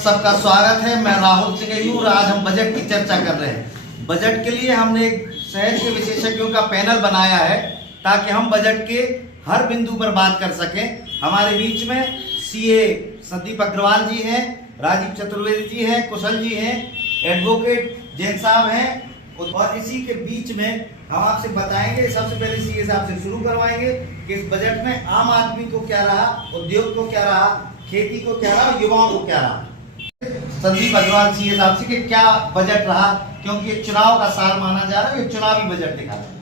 सबका स्वागत है। मैं राहुल सिंह। आज हम बजट की चर्चा कर रहे हैं। बजट के लिए हमने एक शहर के विशेषज्ञों का पैनल बनाया है ताकि हम बजट के हर बिंदु पर बात कर सकें। हमारे बीच में सीए संदीप अग्रवाल जी हैं, राजीव चतुर्वेदी जी हैं, कुशल जी हैं, एडवोकेट जैन साहब हैं, और इसी के बीच में हम आपसे बताएंगे। सबसे पहले सीए साहब से शुरू करवाएंगे कि इस बजट में आम आदमी को क्या रहा, उद्योग को क्या रहा, खेती को क्या रहा, युवाओं को क्या रहा। संदीप अग्रवाल सीए साहब से कि क्या बजट रहा, क्योंकि ये चुनाव का साल माना जा रहा है, ये चुनावी बजट दिखा रहा है।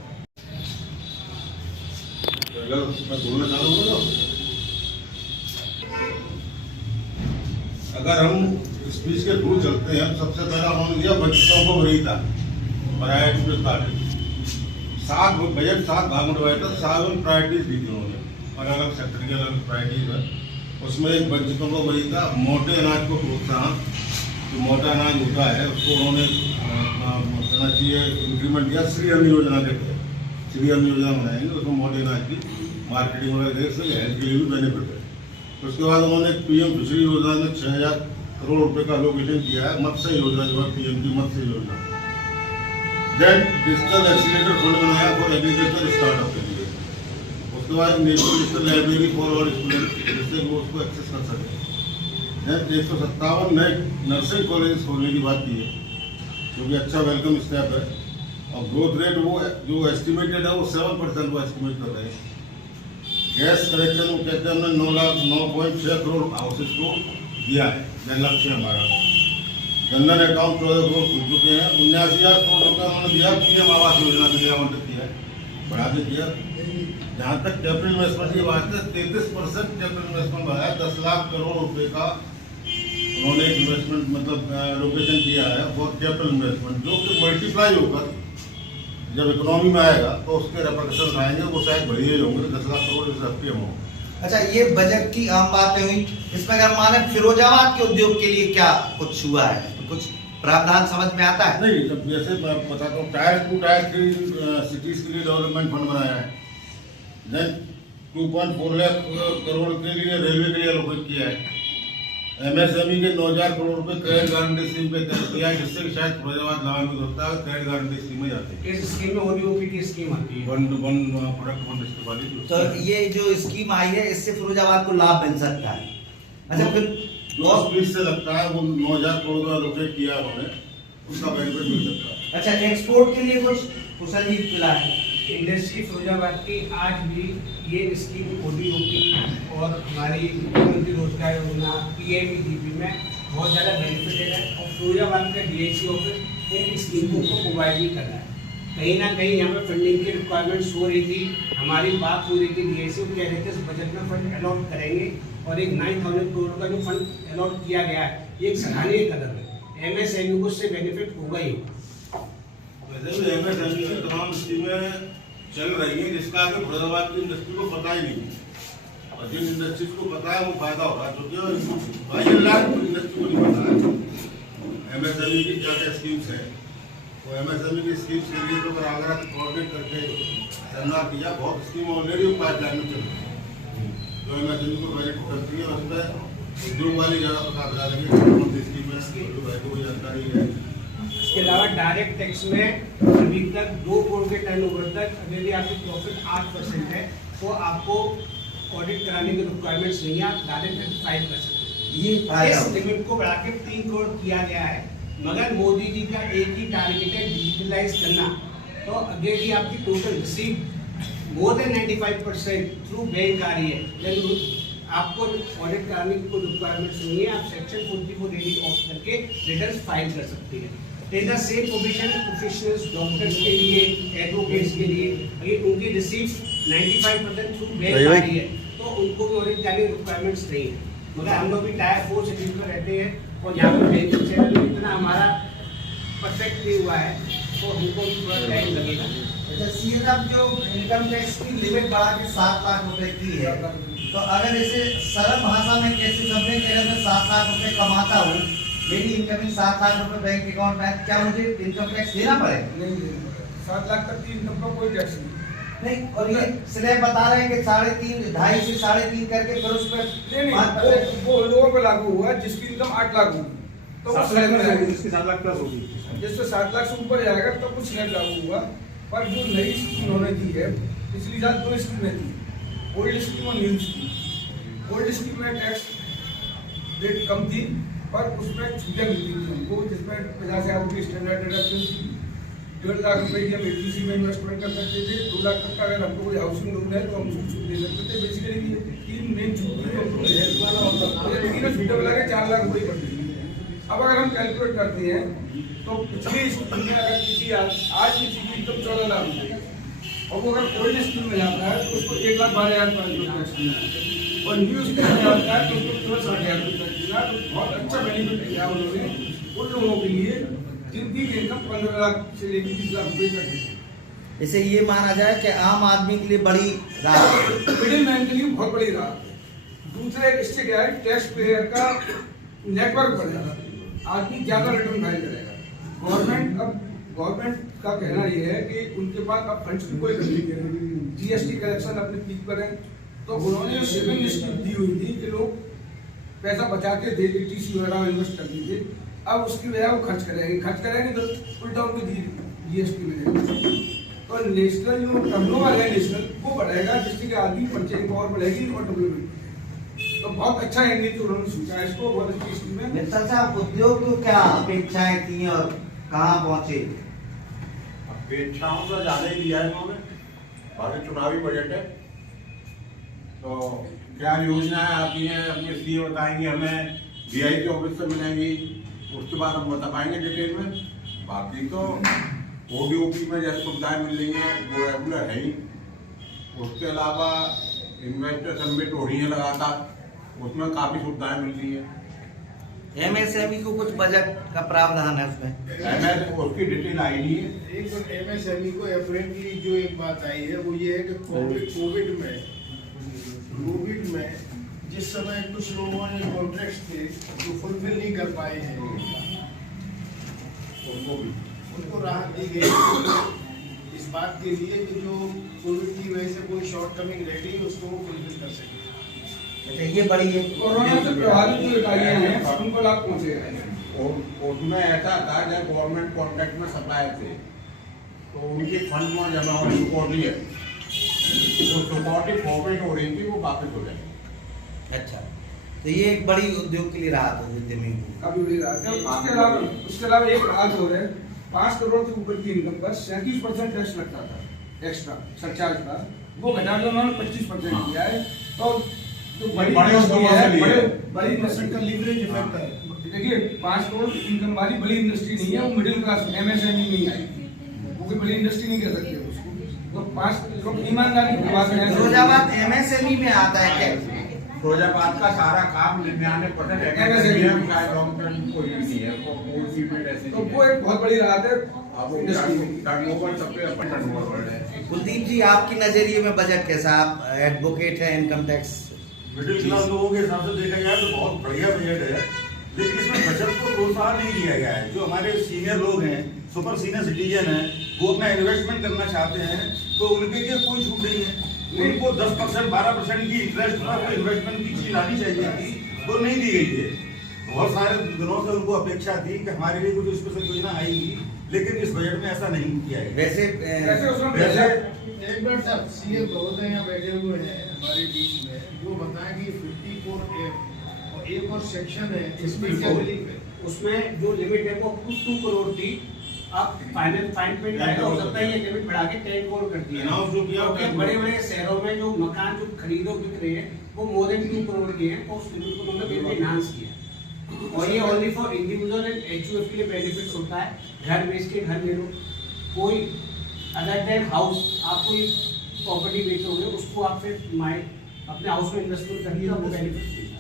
अगर हम स्पीच के थ्रू चलते हैं, सबसे पहला उन्होंने दिया बच्चों को वरीयता प्रायोरिटी पे स्टार्ट बजट 7 भाग में डिवाइड था। 7 प्रायोरिटीज दी थी उन्होंने, अलग अलग सेक्टर की अलग प्रायोरिटीज है। उसमें एक बच्चों को वरीयता, मोटे अनाज को प्रोत्साहन, जो मोटा अनाज होता है उसको उन्होंने करना चाहिए, इंक्रीमेंट दिया। श्री अन्न योजना के तहत श्री अन्न योजना बनाएंगे, उसमें मोटे अनाज की मार्केटिंग वगैरह से हेल्थ के लिए भी बेनिफिट है। उसके बाद उन्होंने पीएम फिशरी योजना में 6000 करोड़ रुपए का एलोकेशन किया है। मत्स्य योजना जो है पीएम की मत्स्य योजना। देन डिजिटल एक्सीलेटर फंड बनाया फॉर एग्रीकल्चर स्टार्टअप के लिए। उसके बाद national digital library for all student, जिससे वो उसको एक्सेस कर सके। देन 157 नए नर्सिंग कॉलेज खोलने की बात की है, जो कि अच्छा वेलकम स्टेप है। और ग्रोथ रेट वो जो एस्टिमेटेड है वो 7% वो एस्टिमेट कर रहे हैं। गैस कनेक्शन वो कहते हैं हमने 9,6 करोड़ हाउसेज को दिया है, यह लक्ष्य हमारा। जनधन अकाउंट 14 करोड़ खुल चुके हैं। 79,000 करोड़ रुपये उन्होंने दिया पीएम आवास योजना के लिए आवंटित किया है, बढ़ा के दिया। जहाँ तक कैपिटल इन्वेस्टमेंट की बात है, 33% कैपिटल इन्वेस्टमेंट बढ़ाया। 10 लाख करोड़ रुपये का उन्होंने इन्वेस्टमेंट मतलब एलोकेशन किया है फॉर कैपिटल इन्वेस्टमेंट, जो कि मल्टीप्लाई होकर जब इकोनॉमी में आएगा तो उसके रेपरकशन आएंगे, वो शायद बढ़िया ही होंगे। 10 लाख करोड़ इस हफ्ते में। अच्छा, ये बजट की आम बातें हुई। इसमें अगर माने फिरोजाबाद के उद्योग के लिए क्या कुछ हुआ है, कुछ प्रावधान समझ में आता है? नहीं, जब जैसे मैं बताता हूँ, टायर 2 टायर 3 सिटीज के लिए डेवलपमेंट फंड बनाया है। देन 2.4 लाख करोड़ के लिए रेलवे के लिए एलोकेट किया है। एमएसएमई के 9,000 करोड़ रुपए क्रेडिट गारंटी स्कीम पे दिया है, जिससे कि शायद फिरोजाबाद लाभान्वित होता है। क्रेडिट गारंटी स्कीम में जाते हैं। इस स्कीम में ओडीओपी की स्कीम आती है, वन प्रोडक्ट वन डिस्ट्रिक्ट वाली। तो ये जो स्कीम आई है, इससे फिरोजाबाद को लाभ मिल सकता है। अच्छा, फिर जो स्पीड से लगता है वो 9,000 करोड़ का एलोकेट किया उन्होंने, उसका बेनिफिट मिल सकता है। अच्छा, एक्सपोर्ट के लिए कुछ कुशल जी मिला है। इंडस्ट्री फिरोजाबाद की आज भी ये स्कीम ओडीओपी और हमारी मुख्यमंत्री रोजगार योजना पीएमईजीपी में बहुत ज़्यादा बेनिफिट दे रहा है। और फिरोजाबाद का डीएसी ऑफिस इन स्कीमों को प्रोवाइड भी कर रहा है। कहीं ना कहीं यहाँ पर फंडिंग की रिक्वायरमेंट्स हो रही थी, हमारी बात हो रही थी, डीएसी कह रहे थे इस बजट में फंड अलॉट करेंगे, और एक 9,000 करोड़ का जो फंड अलॉट किया गया है, ये एक सराहनीय कदम है। एमएसएमई को उससे बेनिफिट होगा ही। वैसे भी एमएसएमई की तमाम स्कीमें चल रही है, जिसका अभी फिरोजाबाद की इंडस्ट्री को पता ही नहीं है। और जिन इंडस्ट्रीज को पता है वो फायदा हो रहा है, क्योंकि 22 लाख इंडस्ट्री को नहीं पता है एमएसएमई की क्या क्या स्कीम्स है। तो एमएसएमई की स्कीम्स के लिए तो अगर आगरा कोऑर्डिनेट करके सेमिनार किया, बहुत स्कीम ऑलरेडी पाइपलाइन में चल रही है जो एमएसएमई को बेनिफिट करती है। उसमें उद्योग वाली ज़्यादा पता लगा लेंगे स्कीम में जानकारी है। इसके अलावा डायरेक्ट टैक्स में अभी तक 2 करोड़ के टर्नओवर तक यदि आपकी प्रॉफिट 8% है तो आपको ऑडिट कराने की रिक्वायरमेंट्स नहीं है, डायरेक्ट टैक्स 5%। ये इस लिमिट को बढ़ा के 3 करोड़ किया गया है। मगर मोदी जी का एक ही टारगेट है, डिजिटलाइज करना। तो अगर भी आपकी total receive more than 95% through bank आ रही है, देन आपको ऑडिट कराने की कोई रिक्वायरमेंट्स नहीं है। आप सेक्शन 44 रेडी ऑफ करके रिटर्न फाइल कर सकते हैं। In the same provision professionals, doctors के लिए, एडवोकेट्स के लिए, अगर उनकी रिसीव्स 95% थ्रू बैंक आ रही है तो उनको भी ऑडिट कराने की रिक्वायरमेंट्स नहीं है। मगर हम लोग भी टायर 4 सिटीज में रहते हैं और यहाँ पर बैंक चैनल इतना हमारा परफेक्ट नहीं हुआ है, तो हमको थोड़ा टाइम लगेगा। अच्छा, सीए साहब, जो इनकम टैक्स की लिमिट बढ़ा के 7 लाख रुपए की है, तो अगर इसे सरल भाषा में कैसे समझें कि अगर मैं 7 लाख रुपए कमाता हूँ, मेरी इनकमिंग 7 लाख रुपए बैंक अकाउंट में, क्या मुझे इनकम टैक्स देना पड़ेगा? नहीं, 7 लाख तक की इनकम का कोई टैक्स नहीं। नहीं, और ये स्लैब बता रहे हैं कि 3.5 2.5 से 3.5 करके फिर उस पर नहीं नहीं, वो लोगों पे लागू हुआ जिसकी इनकम 8 लाख होगी तो वो स्लैब में जाएगी, जिसके 7 लाख प्लस होगी। जिससे 7 लाख से ऊपर जाएगा तब कुछ स्लैब लागू हुआ। पर जो नई स्कीम उन्होंने दी है, पिछली साल 2 स्कीमें थी, ओल्ड स्कीम और न्यू स्कीम। ओल्ड स्कीम में टैक्स रेट कम थी पर उसमें छूटें मिलती थी हमको, जिसमें 50,000 रुपये स्टैंडर्ड डिडक्शन थी, 1.5 लाख रुपए की हम एलटीसी में इन्वेस्टमेंट कर सकते थे, 2 लाख तक का अगर हमको कोई हाउसिंग लोन है तो हम छूट दे सकते थे। बेसिकली ये 3 मेन छूट थी हमको, हेल्थ वाला होता है, तीनों छूटें मिला के 4 लाख रुपये पड़ती थी। अब अगर हम कैलकुलेट करते हैं तो पिछली स्कीम में अगर किसी आज किसी की इनकम 14 लाख रुपये और वो अगर ओल्ड स्कीम में जाता है तो उसको 1,12,500 टैक्स देना है और न्यू स्कीम में जाता है तो उसको केवल 60,000 रुपये टैक्स देना। तो बहुत अच्छा बेनिफिट दिया उन्होंने उन लोगों के लिए जिनकी इनकम 15 लाख से लेकर 20 लाख रुपये तक है। इसे ये माना जाए कि आम आदमी के लिए बड़ी राहत है, मिडिल मैन के लिए बहुत बड़ी राहत है। दूसरे इससे क्या है, टैक्स पेयर का नेटवर्क बढ़ेगा, आदमी ज्यादा रिटर्न फाइल करेगा। गवर्नमेंट का कहना यह है कि उनके पास अब फंड्स की कोई कमी नहीं है, जीएसटी कलेक्शन अपने पीक पर है। तो उन्होंने सेविंग स्कीम दी हुई थी कि लोग पैसा बचा के दे टीसी वगैरह में इन्वेस्ट करते थे, अब उसकी वजह वो खर्च करेंगे तो उल्टा उनको जीएसटी मिलेगी। तो नेशनल जो टर्नओवर है नेशनल वो बढ़ेगा, जिससे कि आदमी परचेजिंग पावर बढ़ेगी और डेवलपमेंट। तो बहुत अच्छा है जो उन्होंने सोचा है, इसको बहुत अच्छी स्कीम है। मित्तल साहब, उद्योग को क्या अपेक्षाएं थी और कहाँ पहुंचे? अपेक्षाओं से ज्यादा ही दिया है उन्होंने, बाकी चुनावी बजट है तो क्या योजनाएं आती हैं अपने सीए बताएंगे, हमें वीआईपी ऑफिस से मिलेंगी, उसके बाद हम बता पाएंगे डिटेल में। बाकी तो ओडीओपी में जैसे सुविधाएं मिल रही हैं वो रेगुलर है ही। उसके अलावा इन्वेस्टर समिट हो रही है लगातार, उसमें काफी सुविधाएं मिल रही है। एमएसएमई को कुछ बजट का प्रावधान है उसमें, उसकी डिटेल आई नहीं है। एक एमएसएमई को अप्रेंटली जो एक बात आई है वो ये है कि कोविड में जिस समय कुछ लोगों ने कॉन्ट्रैक्ट थे जो फुलफिल नहीं कर पाए हैं उनको राहत दी गई इस बात के लिए कि जो कोविड की वजह से कोई शॉर्ट कमिंग रहती है उसको वो फुलफिल कर सके। अच्छा, ये बड़ी है। कोरोना से प्रभावित जो इकाइयां हैं उनको लाभ पहुंचेगा। उसमें ऐसा था जब गवर्नमेंट कॉन्ट्रैक्ट में सप्लाई थे तो उनके फंड वहाँ जमा होने रिकॉर्ड है, जो सिक्योरिटी फॉर्मेट हो रही थी वो वापस हो जाएगी। अच्छा, तो ये एक बड़ी उद्योग के लिए राहत है दिल्ली की। काफी बड़ी राहत है। उसके अलावा एक राहत हो रहा है, 5 करोड़ से ऊपर की इनकम पर 37% टैक्स लगता था एक्स्ट्रा सरचार्ज का, वो घटाकर उन्होंने 25% किया है। तो जो बड़ी इंडस्ट्री है, बड़ी इंडस्ट्री का लीवरेज इफेक्ट है। देखिए 5 करोड़ इनकम वाली बड़ी इंडस्ट्री नहीं है, वो मिडिल क्लास एमएसएमई नहीं आएगी, वो कोई बड़ी इंडस्ट्री नहीं कह सकते उसको। तो 5 करोड़ ईमानदारी की बात है। फिरोजाबाद एमएसएमई में आता है क्या? फिरोजाबाद का सारा काम 99% MSME कोई नहीं है, कोई फील्ड ऐसी तो वो एक बहुत बड़ी राहत है। अब टर्नओवर सबसे अपन टर्नओवर है। कुलदीप जी, आपकी नजरिए में बजट कैसा? आप एडवोकेट हैं इनकम टैक्स। मिडिल क्लास लोगों के हिसाब से देखा जाए तो बहुत बढ़िया बजट है, लेकिन इसमें बजट को प्रोत्साहन नहीं दिया गया है। जो हमारे सीनियर लोग हैं, सुपर सीनियर सिटीजन हैं, वो अपना इन्वेस्टमेंट करना चाहते हैं तो उनके लिए कोई छूट नहीं है। उनको 10% 12% की इंटरेस्ट पर इन्वेस्टमेंट की चीज आनी चाहिए थी, वो नहीं दी गई है। बहुत सारे दिनों से उनको अपेक्षा थी कि हमारे लिए कुछ स्पेशल योजना आएगी, लेकिन इस बजट में ऐसा नहीं किया है। वैसे एक मिनट साहब, सीएम महोदय यहाँ बैठे हुए हैं हमारे बीच में, वो बताएं कि 54F और एक और सेक्शन है इसमें क्या रिलीफ है? उसमें जो लिमिट है वो 2 करोड़ थी, अब फाइनल फाइन पेंट आएगा, हो सकता है ये लिमिट बढ़ा के 10 करोड़ कर दिया। Announce जो किया क्योंकि बड़े-बड़े शहरों में जो मकान जो खरीदो बिक रहे हैं वो मोर देन 2 करोड़ के हैं, तो उस लिमिट को उन्होंने बिल्कुल एनहांस किया। और ये only for individual and HUF के लिए बेनिफिट्स होता है। घर बेच के घर ले लो, कोई अदर देन हाउस, आप कोई प्रॉपर्टी बेचोगे उसको आप फिर अपने हाउस में इन्वेस्टमेंट करनी वो बेनिफिट देता है।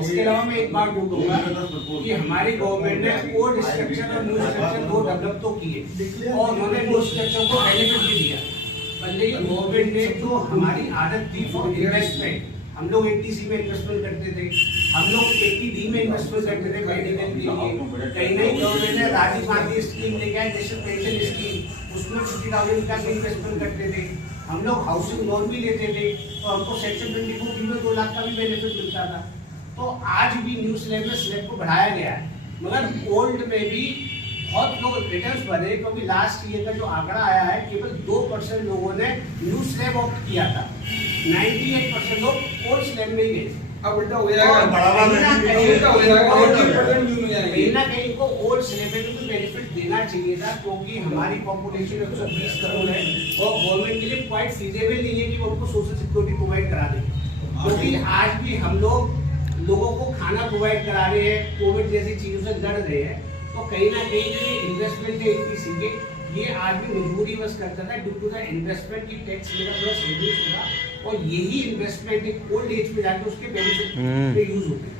इसके अलावा मैं एक बात बोलूंगा कि हमारी गवर्नमेंट ने ओल्ड स्ट्रक्चर और न्यू स्ट्रक्चर दो डेवलप तो किए और उन्होंने न्यू स्ट्रक्चर को बेनिफिट भी दिया, पर लेकिन गवर्नमेंट ने जो हमारी आदत थी फॉर इन्वेस्टमेंट, हम लोग 80C में इन्वेस्टमेंट करते थे, हम लोग 80D में इन्वेस्टमेंट करते थे मेडिकल के लिए। कहीं नहीं गवर्नमेंट ने राजीव गांधी स्कीम लेके आए, नेशनल पेंशन स्कीम, उसमें 50,000 का इन्वेस्टमेंट करते थे। हम लोग हाउसिंग लोन भी लेते थे तो हमको सेक्शन 24 में 2 लाख का भी बेनिफिट मिलता था। तो आज भी न्यू स्लैब में स्लैब को बढ़ाया गया है, मगर ओल्ड में भी बहुत लोग रिटर्न्स भरे, क्योंकि लास्ट ईयर का जो आंकड़ा आया है केवल 2% लोगों ने न्यू स्लैब ऑप्ट किया था, 98% लोग ओल्ड स्लैब में ही गए। अब उल्टा हो जाएगा, बढ़ावा उल्टा हो जाएगा, 80% न्यू में जाएंगे। कहीं ना कहीं इनको ओल्ड स्लैब में भी बेनिफिट देना चाहिए था, क्योंकि हमारी पॉपुलेशन 120 करोड़ है और गवर्नमेंट के लिए क्वाइट फीजेबल नहीं है कि वो उनको सोशल सिक्योरिटी प्रोवाइड करा दे, क्योंकि आज भी हम लोगों को खाना प्रोवाइड करा रहे हैं, कोविड जैसी चीजों से लड़ रहे हैं। तो कहीं ना कहीं जो ये इन्वेस्टमेंट है इनकी के ये आज भी मजबूरी बस करता था, ड्यू टू द इन्वेस्टमेंट की टैक्स मेरा थोड़ा रिड्यूस होगा और यही इन्वेस्टमेंट एक ओल्ड एज में जाके उसके बेनिफिट पे यूज होते हैं।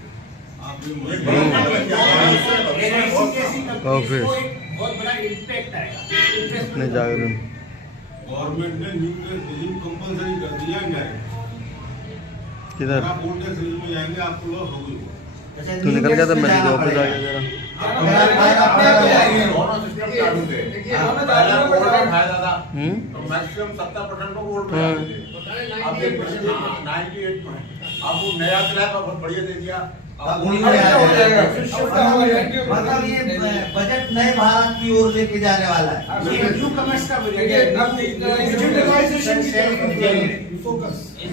LIC जैसी कंपनी को एक बहुत बड़ा इम्पैक्ट आएगा जागरण। गवर्नमेंट ने न्यूक्लियर कंपलसरी कर दिया है। किधर आप ओल्ड टैक्स में जाएंगे आपको लॉस होगी। तू निकल गया था, मैं वापस आ गया जरा। दोनों सिस्टम चालू थे। पहला वोट का फायदा था तो मैक्सिमम 70% को वोट मिलते थे। अब ये 98 में आपको नया स्लैब बहुत बढ़िया दे दिया। मतलब ये बजट नए भारत की ओर लेके जाने वाला है। ये न्यू कमर्स का बजट है।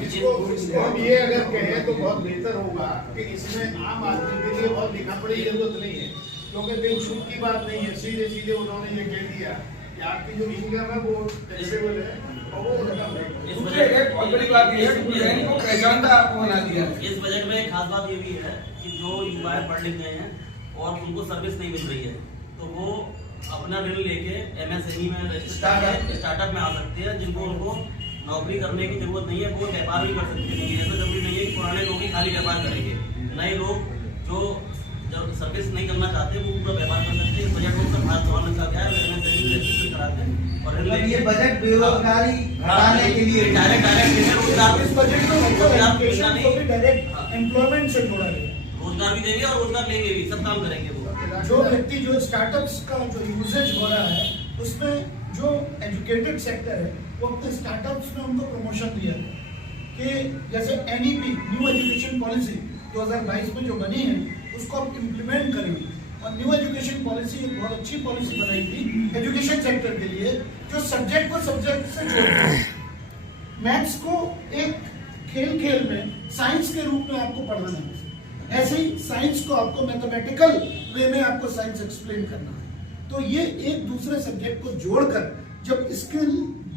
इसको हम ये अगर कहें तो बहुत बेहतर होगा कि इसमें आम आदमी के लिए बहुत लिखा-पढ़ी की जरूरत नहीं है, क्योंकि कोई छूट की बात नहीं है। सीधे सीधे उन्होंने ये कह दिया कि आपकी जो इनकम है वो टैक्सेबल है और वो एक बहुत बड़ी बात ये है कि बुलंदी को पहचानता आपको बना दिया। इस बजट में एक खास बात ये भी है कि जो युवा पढ़ लिख गए हैं और उनको सर्विस नहीं मिल रही है तो वो अपना ऋण लेके MSME में स्टार्टअप में आ सकते हैं, जिनको उनको नौकरी करने की जरूरत नहीं है, वो व्यापार भी कर सकते हैं। ऐसा जरूरी नहीं है कि पुराने लोग ही खाली व्यापार करेंगे, नए लोग जो सर्विस नहीं करना चाहते वो पूरा व्यापार कर सकते हैं। इस बजट में खास ध्यान रखा गया है, MSME रजिस्ट्रेशन कराते हैं और ये बजट बेरोजगारी हटाने के लिए डायरेक्ट रोजगार इस बजट में डायरेक्ट एम्प्लॉयमेंट से जोड़ा गया। रोजगार भी देंगे और रोजगार लेंगे भी, सब काम करेंगे वो। जो व्यक्ति जो स्टार्टअप्स का जो यूजेज हो रहा है उसमें जो एजुकेटेड सेक्टर है वो अपने स्टार्टअप्स में उनको प्रमोशन दिया है कि जैसे NEP न्यू एजुकेशन पॉलिसी 2022 में जो बनी है उसको आप इम्प्लीमेंट करेंगे। और न्यू एजुकेशन पॉलिसी एक बहुत अच्छी पॉलिसी बनाई थी एजुकेशन सेक्टर के लिए, जो सब्जेक्ट को सब्जेक्ट से जोड़ता है। मैथ्स को एक खेल में साइंस के रूप में आपको पढ़ाना है, ऐसे ही साइंस को आपको मैथमेटिकल वे में आपको साइंस एक्सप्लेन करना है। तो ये एक दूसरे सब्जेक्ट को जोड़कर जब स्किल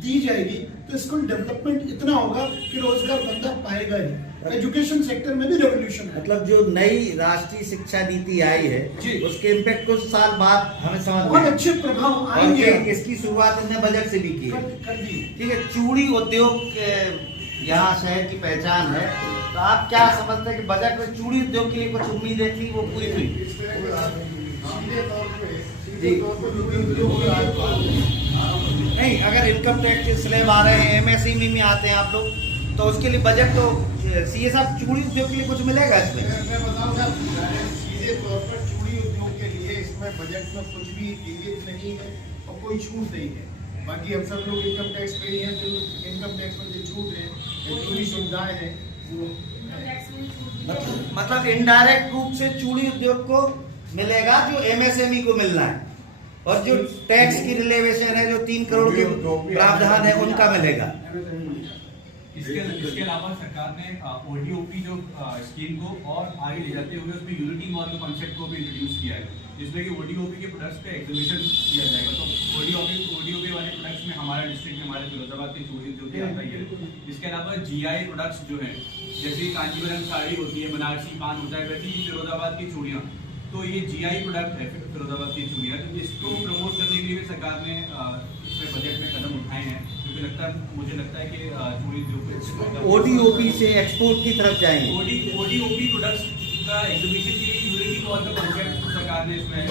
दी जाएगी तो स्किल डेवलपमेंट इतना होगा कि रोजगार बंदा पाएगा ही। एजुकेशन सेक्टर में भी रेवोल्यूशन है। मतलब जो नई राष्ट्रीय शिक्षा नीति आई है उसके इम्पैक्ट कुछ साल बाद हमें समझ बहुत अच्छे प्रभाव आएंगे। इसकी शुरुआत हमने बजट से भी की है। कर दी। ठीक है, चूड़ी उद्योग यहाँ शहर की पहचान है, तो आप क्या समझते हैं कि बजट में चूड़ी उद्योग के लिए कुछ उम्मीदें थी वो पूरी हुई? नहीं, अगर इनकम टैक्स के स्लैब आ रहे हैं, MSME में आते हैं आप लोग, तो उसके लिए बजट तो सीए साहब चूड़ी उद्योग के लिए कुछ मिलेगा इसमें? मैं बताऊं साहब, सीधे तौर पर चूड़ी उद्योग के लिए इसमें बजट में कुछ भी इंगित नहीं है और कोई छूट नहीं है। बाकी हम सब लोग इनकम टैक्स पे ही हैं, जो इनकम टैक्स में जो छूट है, पूरी सुविधाएं हैं वो मतलब इनडायरेक्ट रूप से चूड़ी उद्योग को मिलेगा जो MSME को मिलना है, और जो टैक्स की रिलेवेशन है जो 3 करोड़ के प्रावधान है उनका मिलेगा। इसके अलावा सरकार ने ODOP जो स्कीम को और आगे ले जाते हुए उसमें यूनिटी मॉल के कॉन्सेप्ट को भी इंट्रोड्यूस किया है, जिसमें कि ODOP के प्रोडक्ट्स पे एग्जीबिशन किया जाएगा। तो ODOP वाले प्रोडक्ट्स में हमारा डिस्ट्रिक्ट में हमारे फिरोजाबाद की चूड़ी जो भी आता ही है। इसके अलावा GI प्रोडक्ट्स जो हैं, जैसे कांचीवरम साड़ी होती है, बनारसी पान होता है, वैसे ही फिरोजाबाद की चूड़ियाँ, तो ये GI प्रोडक्ट है फिरोजाबाद की चूड़ियाँ। तो इसको प्रमोट करने के लिए सरकार ने इसमें बजट में कदम उठाए हैं, क्योंकि मुझे लगता है कि चूड़ी उद्योग ODOP से एक्सपोर्ट की तरफ जाएंगे। ODOP प्रोडक्ट्स का एग्जीबिशन के लिए यूनिटी मॉल का कॉन्सेप्ट सरकार ने इसमें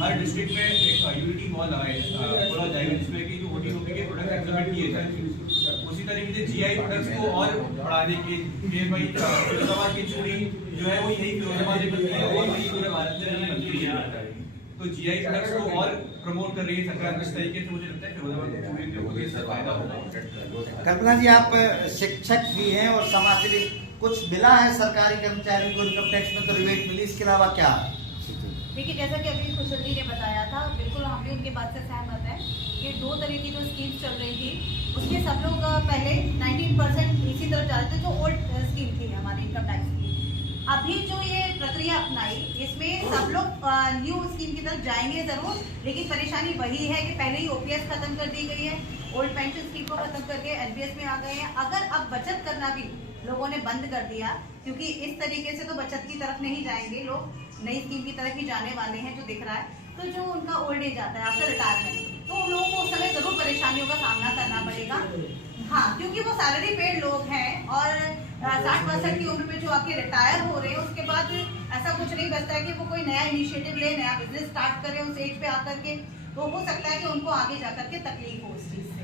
हर डिस्ट्रिक्ट में एक यूनिटी मॉल खोला जाएगा, जिसमें कि जो ODOP के प्रोडक्ट एग्जिबिट किए जाएंगे। उसी तरीके से GI प्रोडक्ट्स को और बढ़ाने के लिए भाई फिरोजाबाद की चूड़ी जो है वो यही फिरोजाबाद में बनती है और वही पूरे भारत में बनती है। तो GI प्रोडक्ट्स को और प्रमोट कर रही है सरकार इस तरीके से, मुझे लगता है फिरोजाबाद को पूरी फायदा होगा। कल्पना जी, आप शिक्षक भी हैं और समाज के लिए कुछ मिला है सरकारी कर्मचारियों को इनकम टैक्स में तो रिबेट मिली, इसके अलावा क्या? देखिए, जैसा कि अभी कुशल जी ने बताया था, बिल्कुल हम भी उनके बात से सहमत हैं कि 2 तरह की जो स्कीम्स चल रही थी उसमें सब लोग पहले 19% इसी तरफ जा रहे थे, जो ओल्ड स्कीम थी हमारी इनकम टैक्स की। अभी जो ये प्रक्रिया अपनाई, इसमें सब लोग न्यू स्कीम की तरफ जाएंगे जरूर, लेकिन परेशानी वही है कि पहले ही ओपीएस खत्म कर दी गई है, ओल्ड पेंशन स्कीम को खत्म करके एनपीएस में आ गए हैं। अगर अब बचत करना भी लोगों ने बंद कर दिया, क्योंकि इस तरीके से तो बचत की तरफ नहीं जाएंगे लोग, नई स्कीम की तरफ ही जाने वाले हैं जो दिख रहा है। तो जो उनका ओल्ड एज आता है आफ्टर रिटायरमेंट, तो उन लोगों को उस समय जरूर परेशानियों का सामना करना पड़ेगा। हाँ, क्योंकि वो सैलरी पेड लोग हैं और 60-62 की उम्र में जो आके रिटायर हो रहे हैं, उसके बाद ऐसा कुछ नहीं बचता है कि वो कोई नया इनिशिएटिव ले, नया बिजनेस स्टार्ट करें उस एज पे आकर के, तो हो सकता है कि उनको आगे जाकर के तकलीफ हो उस चीज से।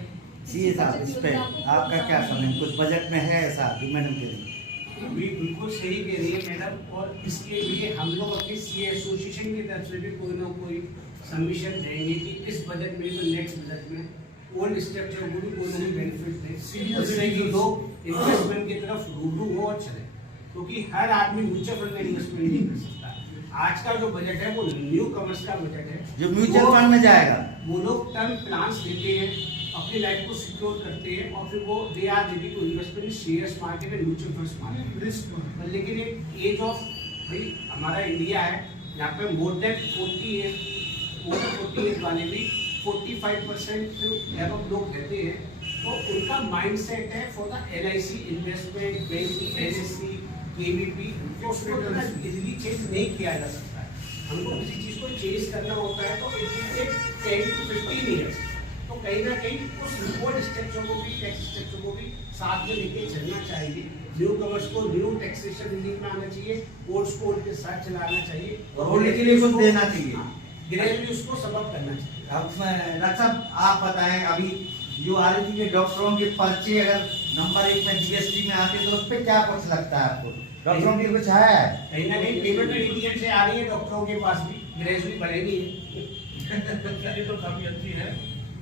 जी साहब, इस पे आपका क्या समझ, कुछ बजट में है ऐसा जो मैडम कह रही? भी बिल्कुल सही कह रही है मैडम, और इसके लिए हम लोग अपनी सीए एसोसिएशन की तरफ से भी कोई ना कोई सबमिशन देंगे कि इस बजट में तो नेक्स्ट बजट में ओल्ड स्ट्रक्चर को भी कोई ना कोई बेनिफिट दें, जिससे कि लोग इन्वेस्टमेंट की तरफ रूबरू हो और चले, क्योंकि हर आदमी म्यूचुअल फंड में इन्वेस्टमेंट नहीं कर सकता। आज का जो बजट है वो न्यू कमर्स का बजट है, जो म्यूचुअल फंड में जाएगा। वो लोग टर्म प्लान्स लेते हैं, अपनी लाइफ को सिक्योर करते हैं, और फिर वो they are ready to invest in shares market and mutual funds market risk. लेकिन एक एज ऑफ भाई हमारा इंडिया है, यहाँ पे मोर देन 40 ईयर वाले भी 45% एवं लोग रहते हैं, तो उनका माइंडसेट है for the LIC investment, banking, SSC, KVP, तो उसको इजीली चेंज नहीं किया जा सकता है। हमको किसी चीज को चेंज करना होता है तो it will take 10 to 15 years. तो कहीं ना कहीं उस ओल्ड स्ट्रक्चर को भी, टैक्स स्ट्रक्चर को भी साथ में लेके चलना चाहिए। न्यू कमर्स को न्यू टैक्सेशन रिलीफ में आना चाहिए, ओल्ड्स को ओल्ड के साथ चलाना चाहिए, और ओल्ड के लिए कुछ देना चाहिए, ग्रेजुअली उसको सबक करना चाहिए। अब डॉक्टर साहब आप बताएं, अभी जो आ रही थी कि डॉक्टरों के पर्चे अगर नंबर 1 में GST में आते तो उस पर क्या कुछ लगता है आपको? डॉक्टरों की कुछ है? कहीं ना कहीं पेमेंट ATM से आ रही है डॉक्टरों के पास भी, ग्रेजुअली बढ़ेगी। ये तो काफी अच्छी है,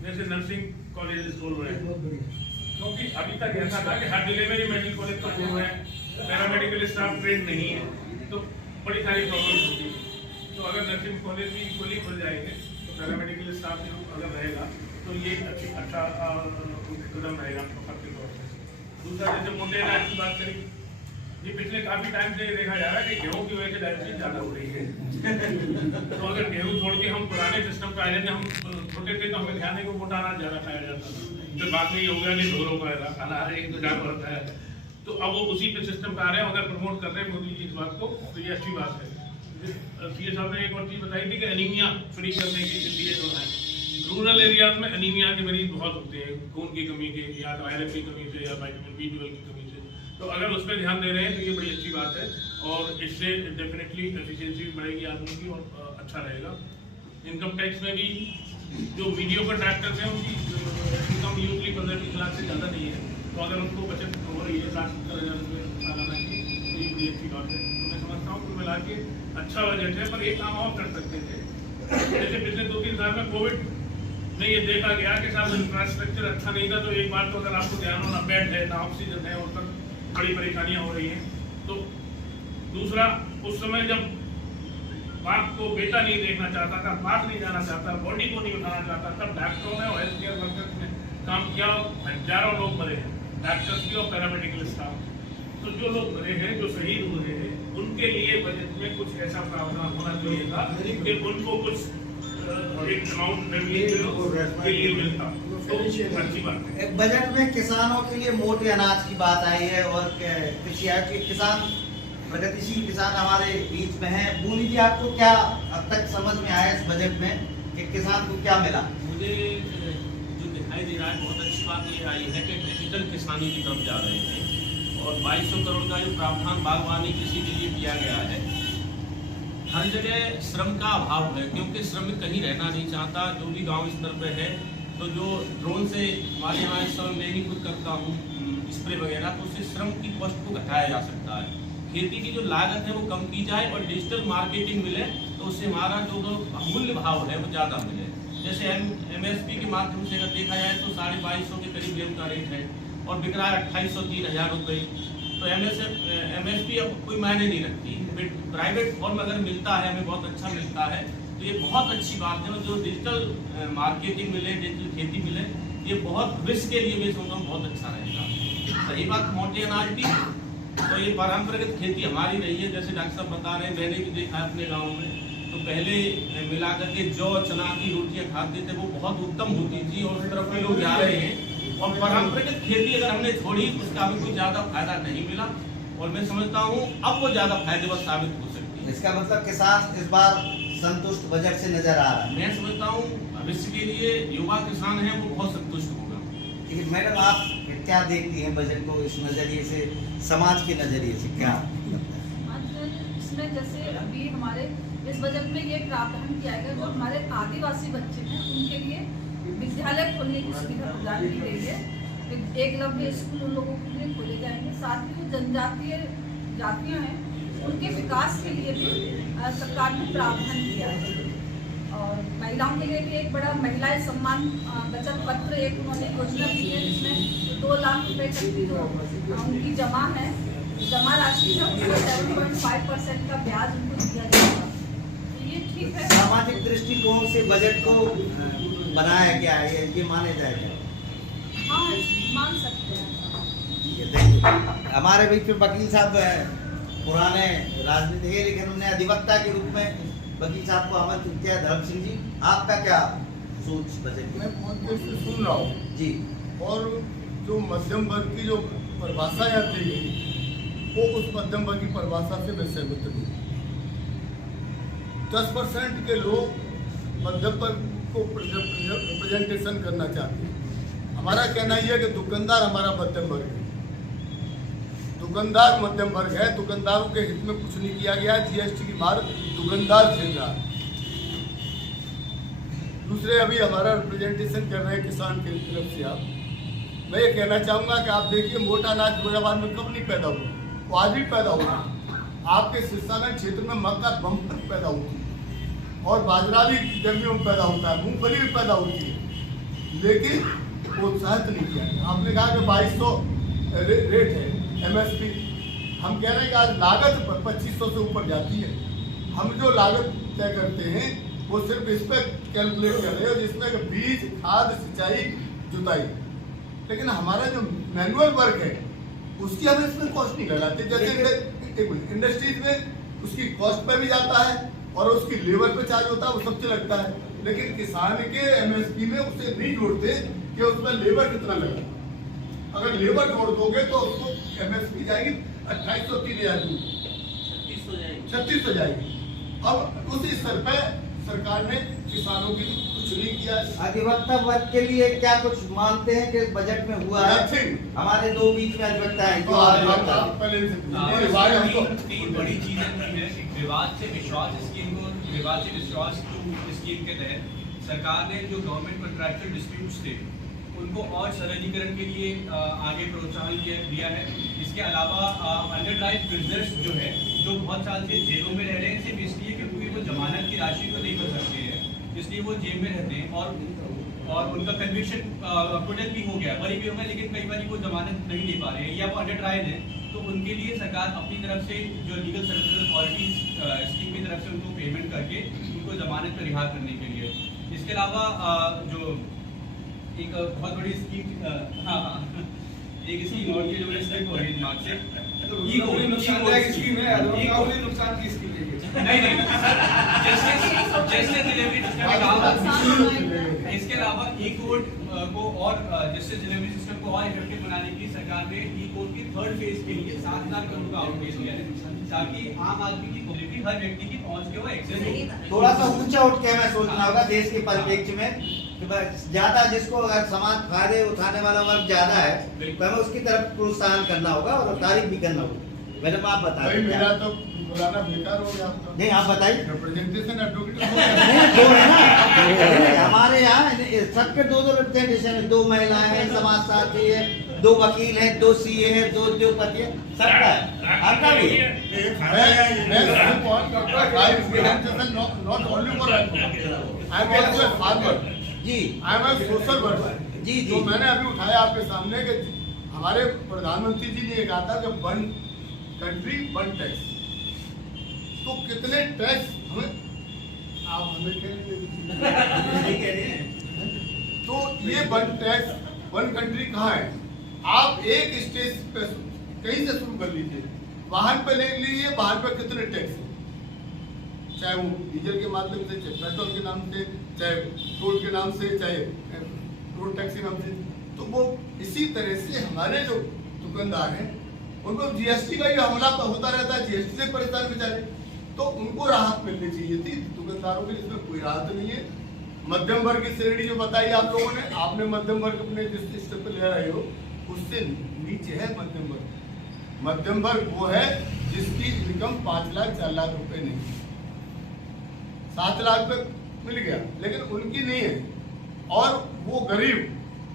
जैसे नर्सिंग कॉलेज खोल रहे हैं, क्योंकि अभी तक ऐसा था कि हर जिले में ये मेडिकल कॉलेज तो खोल रहे हैं, पैरामेडिकल स्टाफ ट्रेन नहीं है, तो बड़ी सारी प्रॉब्लम होती है। तो अगर नर्सिंग कॉलेज भी इक्वली खुल जाएंगे तो पैरामेडिकल स्टाफ अगर रहेगा तो ये अच्छा कदम रहेगा सबके तौर पर। दूसरा, जैसे मोटे अनाज की बात करी, ये पिछले काफी टाइम से देखा जा रहा है कि गेहूं की वजह से डायबिटीज ज्यादा हो रही है। तो अगर गेहूं छोड़ के हम पुराने सिस्टम पे आ जाए, हम छोटे थे तो हमें ध्यान है कि मोटा अनाज ज्यादा खाया जाता था, फिर बाद में ये हो गया कि ढोरों का अनाज एक तो जानवर होता है, तो अब वो उसी पे सिस्टम पे आ रहे हैं। अगर प्रमोट कर रहे हैं मोदी जी इस बात को तो ये अच्छी बात है। सीए साहब ने एक और चीज बताई थी कि एनीमिया फ्री करने के लिए जो है रूरल एरियाज में एनीमिया के मरीज बहुत होते हैं, खून की कमी के, या तो आयरन की कमी से, या विटामिन B12 की कमी से, तो अगर उस पर ध्यान दे रहे हैं तो ये बड़ी अच्छी बात है, और इससे डेफिनेटली एफिशिएंसी भी बढ़ेगी आदमी की और अच्छा रहेगा। इनकम टैक्स में भी जो वीडियो कॉन्ट्रैक्टर्स हैं उनकी इनकम यूजली 15-20 लाख से ज़्यादा नहीं है, तो अगर उनको बचत हो रही है 60-70 हज़ार रुपये सालाना की, तो ये बड़ी अच्छी बात है। तो मैं समझता हूँ कुल मिला के अच्छा बजट है, पर एक काम और कर सकते थे। जैसे पिछले 2-3 साल में कोविड में ये देखा गया कि साहब इंफ्रास्ट्रक्चर अच्छा नहीं था, तो एक बार तो अगर आपको ध्यान हो, ना बेड है ना ऑक्सीजन है, और तक बड़ी परेशानियां हो रही हैं। तो दूसरा, उस समय जब बाप को बेटा नहीं देखना चाहता था, बाप नहीं जाना चाहता, बॉडी को नहीं उठाना चाहता, तब डॉक्टरों ने और हेल्थ केयर वर्कर्स ने काम किया, हजारों लोग मरे हैं, डॉक्टर्स की और पैरामेडिकल स्टाफ। तो जो लोग मरे हैं, जो शहीद हुए हैं, उनके लिए बजट में कुछ ऐसा प्रावधान होना चाहिए था कि उनको कुछ एक अमाउंट के लिए मिलता, तो अच्छी बात है। बजट में किसानों के लिए मोटे अनाज की बात आई है, और कृषि आयोग के किसान, प्रगतिशील किसान हमारे बीच में हैं। बोली जी, आपको क्या अब तक समझ में आया इस बजट में कि किसान को क्या मिला? मुझे जो दिखाई दे रहा है, बहुत अच्छी बात ये आई है कि डिजिटल किसानी की तरफ जा रहे हैं, और 2200 करोड़ का जो प्रावधान बागवानी कृषि के लिए किया गया है। हर जगह श्रम का अभाव है, क्योंकि श्रमिक कहीं रहना नहीं चाहता, जो भी गांव स्तर पे है। तो जो ड्रोन से हमारे यहाँ इस समय मैं ही खुद करता हूँ स्प्रे वगैरह, तो उससे श्रम की कॉस्ट को घटाया जा सकता है। खेती की जो लागत है वो कम की जाए और डिजिटल मार्केटिंग मिले, तो उससे हमारा जो मूल्य भाव है वो ज़्यादा मिले। जैसे MSP के माध्यम से अगर देखा जाए तो 2250 के करीब गेहूं का रेट है और बिक रहा है 2800-3000 रुपये। तो MSP अब कोई मायने नहीं रखती। प्राइवेट फॉर्म अगर मिलता है हमें बहुत अच्छा मिलता है तो ये बहुत अच्छी बात है। जो डिजिटल मार्केटिंग मिले, डिजिटल खेती मिले, ये बहुत भविष्य के लिए मैं समझता हूँ बहुत अच्छा रहेगा। रही बात मोटे अनाज की, तो ये परंपरागत खेती हमारी रही है। जैसे डॉक्टर साहब बता रहे हैं, मैंने भी देखा है अपने गाँव में, तो पहले मिला करके जौ चना की रोटियां खाते थे, वो बहुत उत्तम होती थी और उस तरफ लोग जा रहे हैं। और परंपरागत खेती अगर हमने छोड़ी उसका हमें कोई ज्यादा फायदा नहीं मिला और मैं समझता हूँ अब वो ज्यादा फायदेमंद साबित हो सकती है। इसका मतलब किसान इस बार संतुष्ट बजट से नजर आ रहा है। मैं समझता हूँ भविष्य के लिए युवा किसान है वो बहुत संतुष्ट होगा। लेकिन मैडम आप क्या देखती हैं बजट को इस नजरिए से, समाज के नजरिए से क्या लगता है? इसमें जैसे अभी हमारे इस बजट में ये प्रावधान किया गया जो हमारे आदिवासी बच्चे हैं उनके लिए विद्यालय खोलने की सुविधा प्रदान की गई है। एकलव्य स्कूल उन लोगों के लिए खोले जाएंगे। साथ ही जो जनजातीय जातियां हैं उनके विकास के लिए भी सरकार ने प्रावधान किया है। और महिलाओं के लिए भी एक बड़ा महिला सम्मान बचत पत्र एक उन्होंने योजना दी है, जिसमें 2 लाख रुपए तक की जो उनकी जमा है, जमा राशि है उसको 7.5% का ब्याज उनको दिया जाएगा। तो ये ठीक है। सामाजिक दृष्टिकोण से बजट को बनाया गया है, ये माने जाएगा? हाँ, मान सकते हैं। Thank you. हमारे बीच में वकील साहब पुराने राजनीतिक है, लेकिन हमने अधिवक्ता के रूप में वकील साहब को आमंत्रित किया। धर्म सिंह जी, आपका क्या सोच बजट? मैं बहुत देर से सुन रहा हूँ जी, और जो मध्यम वर्ग की जो परिभाषा यहाँ दी गई वो उस मध्यम वर्ग की परिभाषा से मैं सहमत नहीं। 10% के लोग मध्यम वर्ग को रिप्रेजेंटेशन करना चाहते हैं। हमारा कहना यह है कि दुकानदार हमारा मध्यम वर्ग है, दुकानदार मध्यम वर्ग है। दुकानदारों के हित में कुछ नहीं किया गया है। GST की मार दुकानदार झेल रहा है। दूसरे अभी हमारा रिप्रेजेंटेशन कर रहे हैं किसान की तरफ से आप, मैं ये कहना चाहूँगा कि आप देखिए मोटा अनाज फिरोजाबाद में कब नहीं पैदा हुआ, वो आज भी पैदा हो रहा है। आपके सिरसागर क्षेत्र में मक्का बम्पर पैदा होती है और बाजरा भी गर्मियों में पैदा होता है, मूंगफली भी पैदा होती है, लेकिन प्रोत्साहित नहीं किया गया। आपने कहा कि 2200 रेट है MSP, हम कह रहे हैं कि आज लागत 2500 से ऊपर जाती है। हम जो लागत तय करते हैं वो सिर्फ इस पर कैलकुलेट कर रहे हो जिसमें बीज, खाद, सिंचाई, जुताई, लेकिन हमारा जो मैनुअल वर्क है उसकी हम इसमें कॉस्ट नहीं लगाते। जैसे इंडस्ट्रीज में उसकी कॉस्ट पे भी जाता है और उसकी लेबर पे चार्ज होता है, वो सबसे लगता है, लेकिन किसान के MSP में उसे नहीं जोड़ते कि उसमें लेबर कितना लगा। अगर लेबर जोड़ दोगे तो उसको MSP जाएगी 2800-3000 की, 3600 जाएगी। अब उस स्तर पे सरकार ने किसानों की कुछ नहीं किया। अधिवक्ता वर्ग के लिए क्या कुछ मानते हैं कि बजट में हुआ है? हमारे दो बीच में अधिवक्ता है, जो तीन बड़ी चीजें की है। विवाद से विश्वास स्कीम को, विवाद से विश्वास स्कीम के तहत सरकार ने जो गवर्नमेंट कॉन्ट्रैक्चुअल डिस्प्यूट्स थे उनको और सरलीकरण के लिए आगे प्रोत्साहन दिया है। इसके अलावा अंडर ड्राइव प्रिजनर्स जो है, जो बहुत साल से जेलों में रह रहे हैं, सिर्फ इसलिए क्योंकि वो जमानत की राशि को नहीं कर सकते हैं, इसलिए वो जेल में रहते हैं और उनका कन्विक्शन अक्विटल भी हो गया, बरी भी हो गया, लेकिन कई बार वो जमानत नहीं ले पा रहे हैं या वो अंडर ट्रायल है, तो उनके लिए सरकार अपनी तरफ से जो लीगल सर्विसेज अथॉरिटीज स्कीम की तरफ से उनको पेमेंट करके उनको जमानत पर रिहा करने के लिए। इसके अलावा जो एक बहुत बड़ी स्कीम, एक स्कीम और की जो मैंने स्लिप हो रही दिमाग से, नुकसानदायक स्कीम है, नुकसान की स्कीम है। नहीं, जस्टिस डिलीवरी सिस्टम में काम। इसके अलावा ई-कोर्ट को और जस्टिस डिलीवरी सिस्टम को और इफेक्टिव बनाने की सरकार ने ई-कोर्ट की 3rd फेज के लिए 7,000 करोड़ का आउटलेज किया है, ताकि आम आदमी की क्वालिटी हर व्यक्ति की पहुंच के वो एक्सेस हो। थोड़ा सा ऊंचा उठ के हमें सोचना होगा देश के परिप्रेक्ष्य में, ज्यादा जिसको अगर समाज फायदे उठाने वाला वर्ग ज्यादा है तो हमें उसकी तरफ प्रोत्साहन करना होगा और तारीफ भी करना होगा। मैडम आप बताइए। मेरा तो बुलाना बेकार हो गया आपका। नहीं, आप बताइए। रिप्रेजेंटेशन एडवोकेट हमारे यहाँ सबके 2 रिप्रेजेंटेशन है, 2 महिलाएं हैं, समाज साथी है, 2 वकील हैं, 2 सीए हैं, 2 उद्योगपति हैं, सबका है, आपका भी है। Not only for I am also a farmer जी, I am a social worker जी जी। तो मैंने अभी उठाया आपके सामने कि हमारे प्रधानमंत्री जी ने ये कहा था कि 1 कंट्री 1 टैक्स, तो कितने टैक्स हमें आप हमें कह रहे हैं तो ये 1 टैक्स 1 कंट्री कहाँ है? आप एक स्टेज पे कहीं से शुरू कर लीजिए, वाहन पे ले लीजिए, वाहन पे कितने टैक्स है, चाहे वो डीजल के माध्यम से, चाहे पेट्रोल के नाम से, चाहे टोल के नाम से, चाहे रोड टैक्स के नाम से। तो वो इसी तरह से हमारे जो दुकानदार हैं उनको जीएसटी का ही हमला होता रहता है, जीएसटी से परेशान बेचारे, तो उनको राहत मिलनी चाहिए थी। दुकानदारों के इसमें कोई राहत नहीं है। मध्यम वर्ग की श्रेणी जो बताई आप लोगों ने, आपने मध्यम वर्ग अपने जिस स्टेप पे ले रहे हो उससे नीचे है मध्यम वर्ग। मध्यम वर्ग वो है जिसकी इनकम 5 लाख 4 लाख रुपए नहीं, 7 लाख पे मिल गया, लेकिन उनकी नहीं है। और वो गरीब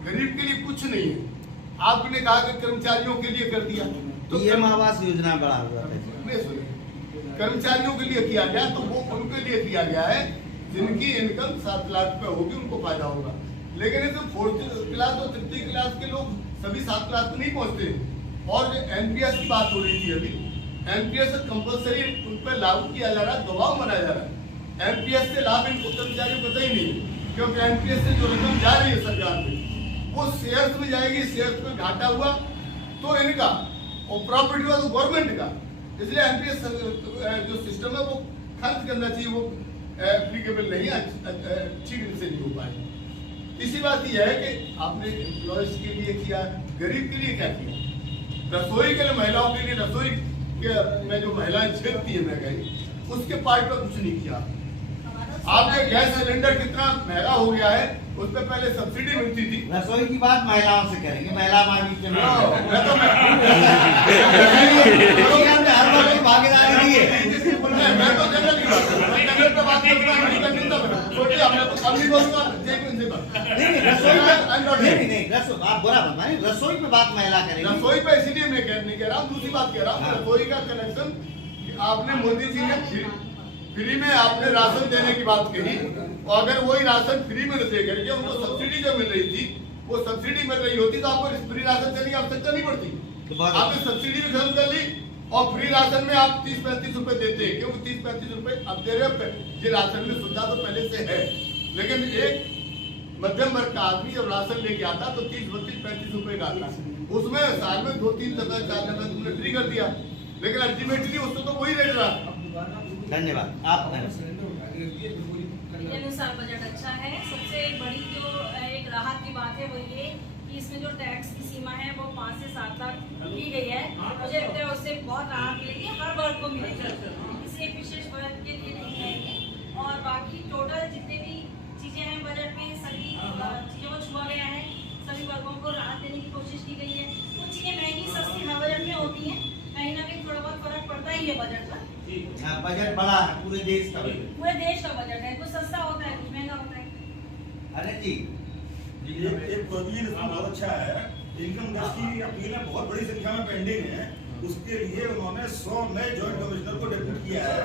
के लिए कुछ नहीं है। आपने कहा कि कर्मचारियों के लिए कर दिया, तो पीएम आवास योजना बढ़ा हुआ है, कर्मचारियों के लिए किया गया, तो वो उनके लिए किया गया है जिनकी इनकम 7 लाख रुपए होगी, उनको फायदा होगा। लेकिन ये तो 4th क्लास और 3rd क्लास के लोग सभी 7 लाख तक नहीं पहुंचते। और जो एनपीएस की बात हो रही थी अभी, एनपीएस कंपल्सरी उन पर लागू किया जा रहा है, दबाव बनाया जा रहा है। एनपीएस से लाभ इनको कर्मचारियों को पता ही नहीं, क्योंकि एनपीएस से जो रकम जा रही है सरकार में वो शेयर्स में जाएगी, शेयर्स में घाटा हुआ तो इनका और प्रॉफिट हुआ तो गवर्नमेंट का। इसलिए एनपीएस जो सिस्टम है वो खर्च करना चाहिए, वो एप्लीकेबल नहीं, अच्छी ढंग से नहीं हो पाएगा। तीसरी बात यह है कि आपने एम्प्लॉयज के लिए किया, गरीब के लिए क्या किया? रसोई के लिए, महिलाओं के लिए रसोई के में जो महिलाएं झेलती है महंगाई, उसके पार्ट पर कुछ नहीं किया। आपके गैस सिलेंडर कितना महंगा हो गया है, उस पर पहले सब्सिडी मिलती थी। रसोई की बात महिलाओं से करेंगे, महिला मांगी के हर वर्ग की भागीदारी दी है। मैं तो जनरल की बात करूँ, जनरल पे बात करूँगा, छोटी हमने तो कम नहीं बोलूँगा, आप बुरा मत मानिए, रसोई पे बात महिला करेंगे। रसोई पे इसीलिए मैं नहीं कह रहा हूँ, दूसरी बात कह रहा हूँ। रसोई का कनेक्शन आपने मोदी जी ने फ्री में आपने राशन देने की बात कही, और अगर वही राशन फ्री में दे करके उनको सब्सिडी जो मिल रही थी वो सब्सिडी मिल रही होती तो आपको फ्री राशन देने की आवश्यकता नहीं पड़ती। आपने सब्सिडी भी खत्म कर ली और फ्री राशन में आप 30-35 रुपए देते हैं, क्योंकि 30-35 रुपए अब दे रहे हो। ये राशन में सुविधा तो पहले से है, लेकिन एक मध्यम वर्ग का आदमी जब राशन लेके आता तो 30-32-35 रुपए का आता, उसमें साल में 2-3 दफा 4 दफा तुमने फ्री कर दिया, लेकिन अल्टीमेटली उसको तो वही रेट रहा। धन्यवाद। आप मेरे अनुसार बजट अच्छा है। सबसे बड़ी जो एक राहत की बात है वो ये कि इसमें जो टैक्स की सीमा है वो 5 से 7 लाख की गई है। मुझे लगता है उससे बहुत राहत मिलेगी, हर वर्ग को मिलेगी, किसी एक विशेष वर्ग के लिए नहीं है। और बाकी टोटल जितने भी चीज़ें हैं बजट में, सभी चीज़ों को छुआ गया है, सभी वर्गों को राहत देने की कोशिश की गई है। कुछ चीज़ें महंगी सस्ती हर बजट में होती हैं, कहीं ना कहीं थोड़ा बहुत फर्क पड़ता ही है बजट पर। बजट बड़ा है, पूरे देश का बजट है, कुछ सस्ता होता है, कुछ महंगा होता है। अरे जी, एक प्रोविजन इसमें बहुत अच्छा है। इनकम टैक्स की अपीलें बहुत बड़ी संख्या में पेंडिंग है, उसके लिए उन्होंने 100 नए जॉइंट कमिश्नर को डेप्यूट किया है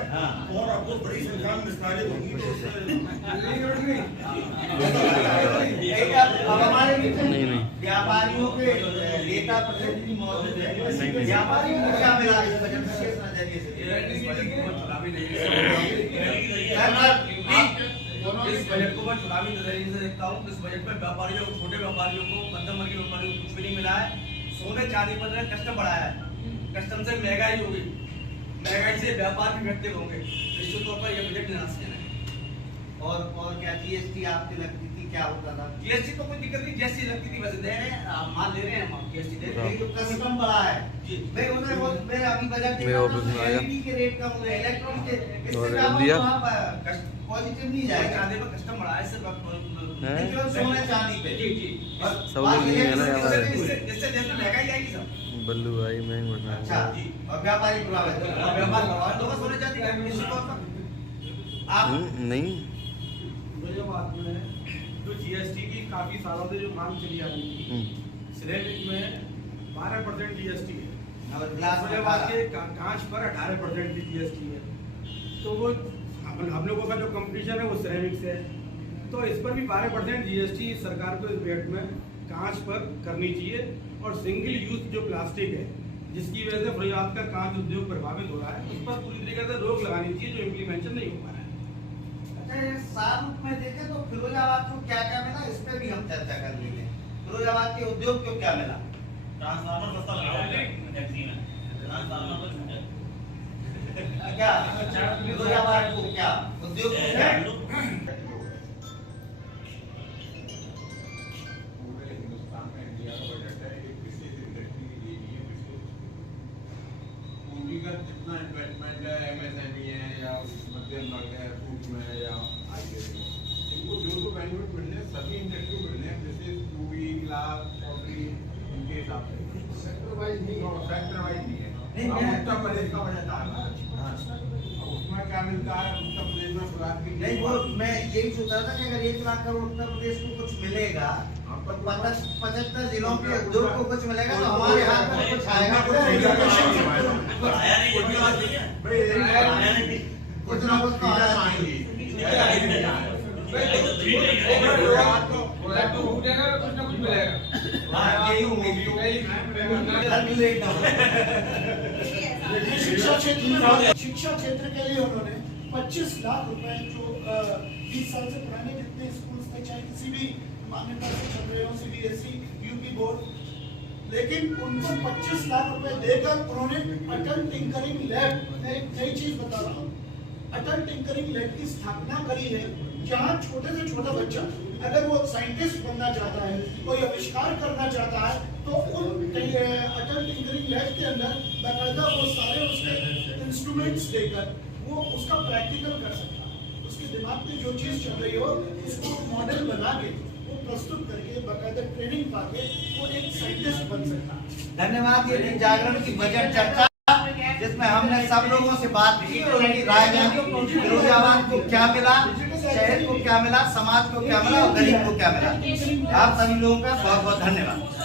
और अब वो बड़ी संख्या में निस्तारित होंगी। नहीं व्यापारियों के नेता प्रतिनिधि मौजूद है, व्यापारियों को क्या मिला इस बजट में, किस नजरिए से? इस बजट को मैं चुनावी नजरिए से देखता हूँ। इस बजट में व्यापारियों को, छोटे व्यापारियों को, मध्यम वर्गीय व्यापारियों को कुछ भी नहीं मिला है। सोने चांदी पर कस्टम बढ़ाया है, कस्टम से महंगाई होगी, महंगाई से व्यापार भी घटते होंगे। निश्चित तौर पर यह बजट निराशाजनक है। और क्या जीएसटी आपकी लगती थी, क्या होता था? जीएसटी तो कोई दिक्कत नहीं, जीएसटी लगती थी, वैसे दे रहे हैं, मान ले रहे हैं हम जीएसटी दे रहे हैं। जो कस्टम बढ़ा है भाई, उन्हें वो मेरा अभी बजट एलईडी के रेट कम हुए, इलेक्ट्रॉनिक के, इससे पॉजिटिव नहीं जाएगा। चांदी पर कस्टम बढ़ा है, सिर्फ सोने चांदी पे जी सब लोग नहीं है ना यहाँ इससे देश में महंगाई जाएगी सब। बल्लू भाई महंग बढ़ रहा है। अच्छा जी, और व्यापारी प्रभावित, व्यापार प्रभावित होगा सोने चांदी का निश्चित तौर पर। आप नहीं जो बात में जो जीएसटी की काफी सालों से जो मांग चली आ रही थी, सिलेंडर में 12% GST है, और ग्लास में फिरोजाबाद के कांच पर 18% की GST है। तो वो हम लोगों का जो कंपटीशन है वो सिरेमिक से है, तो इस पर भी 12% GST सरकार को इस रेट में कांच पर करनी चाहिए। और सिंगल यूज जो प्लास्टिक है जिसकी वजह से फिरोजाबाद का कांच उद्योग प्रभावित हो रहा है, उस पर पूरी तरीके से रोक लगानी चाहिए, जो इम्प्लीमेंशन नहीं हो पा रहा है। अच्छा, ये सार रूप में देखें तो फिरोजाबाद को क्या क्या मिला, इस पे भी हम चर्चा कर लेंगे। फिरोजाबाद के उद्योग को क्या मिला? ट्रांसफार्मर सस्ता लगा टैक्सी में, ट्रांसफार्मर पर छूट है। क्या फिरोजाबाद को क्या उद्योग को क्या? पूरे हिंदुस्तान में इंडिया का बजट है, एक विशेष इंडस्ट्री के लिए नहीं है, विशेष पूंजीगत जितना इन्वेस्टमेंट है, MSME है या मध्यम वर्ग है, सूक्ष्म है या IS है, इनको जो बेनिफिट मिलने सभी इंडस्ट्री को मिलने हैं, विशेष टूबी, ग्लास, पॉटरी, इनके हिसाब से सेक्टर वाइज नहीं है, उत्तर प्रदेश का बजट आ रहा है, उसमें क्या मिलता है उत्तर प्रदेश में नहीं, वो मैं यही सोच रहा था कि अगर 1 लाख करोड़ उत्तर प्रदेश को कुछ मिलेगा तो 75 जिलों के उद्योग को कुछ मिलेगा, तो हमारे हाथ में कुछ आएगा। कुछ ना कुछ तो शिक्षा क्षेत्र के लिए उन्होंने 25 लाख रुपए जो 20 साल से पुराने जितने स्कूल थे, चाहे किसी भी मान्यता से चल रहे हो, CBSE, UP बोर्ड, लेकिन उनको 25 लाख रुपए देकर उन्होंने अटल टिंकरिंग लैब, एक नई चीज बता रहा हूँ, अटल टिंकरिंग लैब की स्थापना करी है, जहाँ छोटे से छोटा बच्चा अगर वो साइंटिस्ट बनना चाहता है, कोई आविष्कार करना चाहता है, तो उन अटल टिंकरिंग लैब के अंदर बाकायदा वो सारे उसके इंस्ट्रूमेंट्स लेकर वो उसका प्रैक्टिकल कर सकता है। उसके दिमाग में जो चीज चल रही हो उसको मॉडल बना के वो प्रस्तुत करके बाकायदा ट्रेनिंग पाके वो एक साइंटिस्ट बन सकता है। धन्यवाद। ये थी जागरण की बजट चर्चा, जिसमें हमने सब लोगों से बात की और उनकी राय जानी। फिरोजाबाद को क्या मिला, शहर को क्या मिला, समाज को क्या मिला और गरीब को क्या मिला। आप सभी लोगों का बहुत बहुत धन्यवाद।